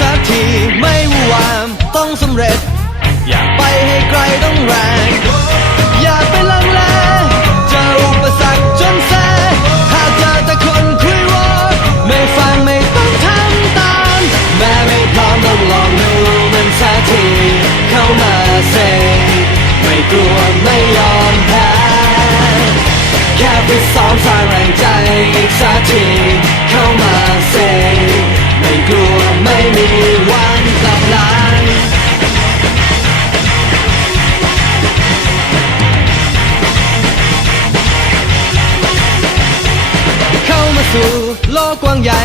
สักที ไม่วู่วามต้องสำเร็จ อยากไปให้ไกลต้องแรง สู่โลกกว้างใหญ่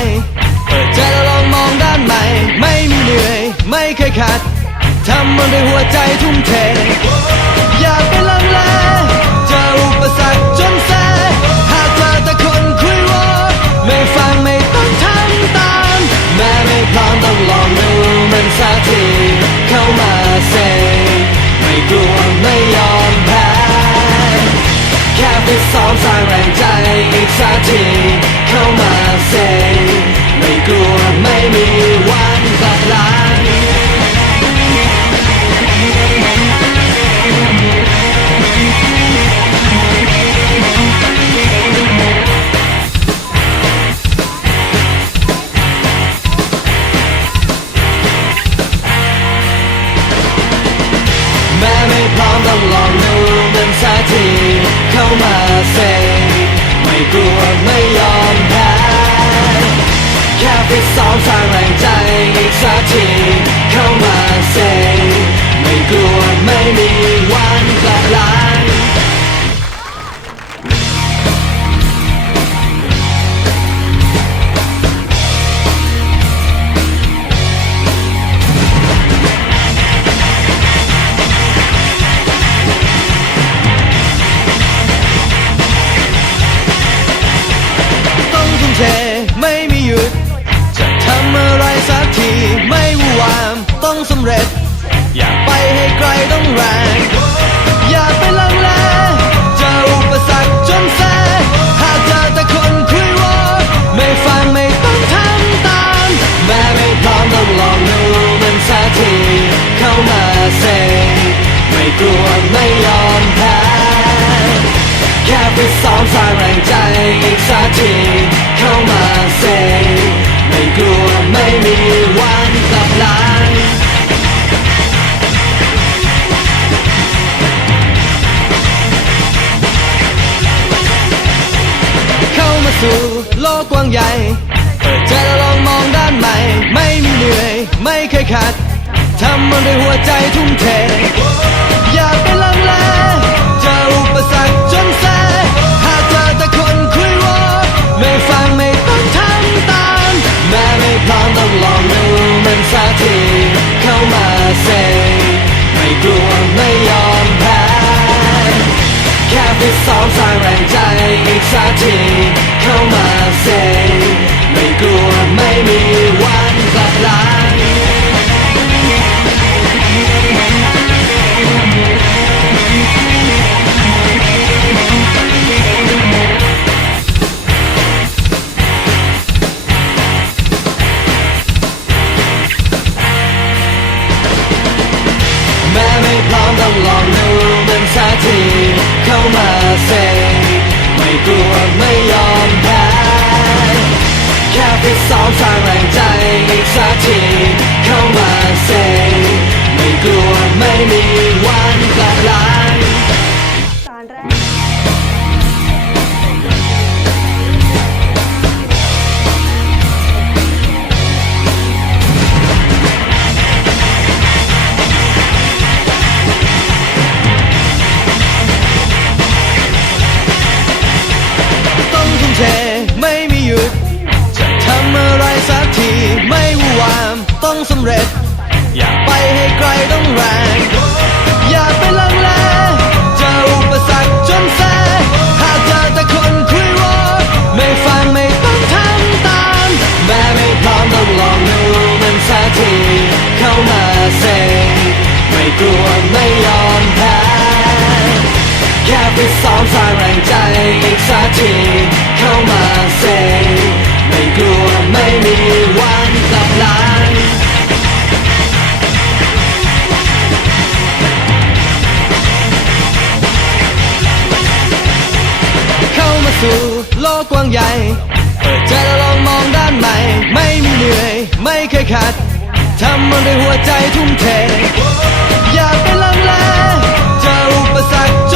เปิดใจแล้วลองมองด้านใหม่ ไม่มีเหนื่อย ไม่เคยขาดทำมันด้วยหัวใจทุ่มเท อย่าไปลังเลเจออุปสรรคจนแซ่หากเจอแต่คนคุยวอไม่ฟังไม่ต้องทำตาม แม้ไม่พร้อมต้องลองดูมันสักทีเข้ามาเซไม่กลัวไม่ยอมแพ้ แค่ไปซ้อมสร้างแรงใจอีกสักที ม่มีวันกลับหลังแม้ไม่พร้อมต้องลองดูมันสักทีเข้ามาเซไม่กลัว อีก อ สู่โลกกว้างใหญ่เปิดใจแล้วลองมองด้านใหม่ ไม่มีเหนื่อย ไม่เคยขาดทำมันด้วยหัวใจทุ่มเท มาเซไม่กลัวไม่ยอมแพ้แค่ฟิตซ้อมสร้างแรงใจ ต้องสำเร็จ อยากไปให้ไกลต้องแรง อย่าไปลังเลเจออุปสรรคจนแซ่หากเจอแต่คนคุยวอไม่ฟังไม่ต้องทำตาม แม้ไม่พร้อมต้องลองดูมันสักทีเข้ามาเซไม่กลัวไม่ยอมแพ้แค่ไปซ้อมสร้างแรงใจอีกสักทีเข้ามาเซไม่กลัวมีวัน เปิดใจแล้วลองมองด้านใหม่ ไม่มีเหนื่อย ไม่เคยขัดทำมันด้วยหัวใจทุ่มเท อย่าไปลังเลเจออุปสรรค